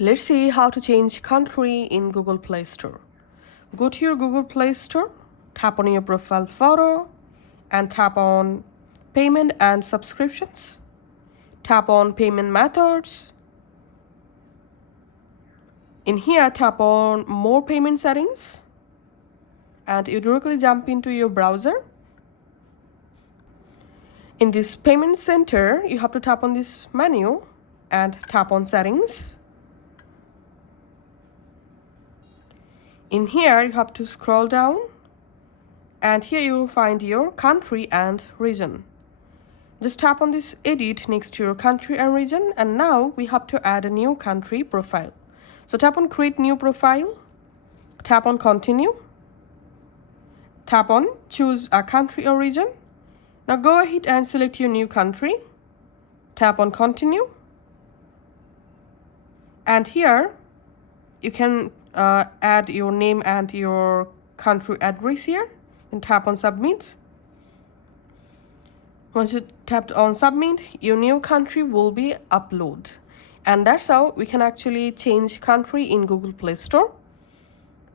Let's see how to change country in Google Play Store. Go to your Google Play Store, tap on your profile photo, and tap on Payment and Subscriptions. Tap on Payment Methods. In here, tap on More Payment Settings, and you directly jump into your browser. In this Payment Center, you have to tap on this menu and tap on Settings. In here, you have to scroll down, and here you will find your country and region. Just tap on this edit next to your country and region, and now we have to add a new country profile. So tap on create new profile, tap on continue, tap on choose a country or region. Now go ahead and select your new country, tap on continue, and here you can add your name and your country address here, and tap on submit. Once you tapped on submit, your new country will be uploaded. And that's how we can actually change country in Google Play Store.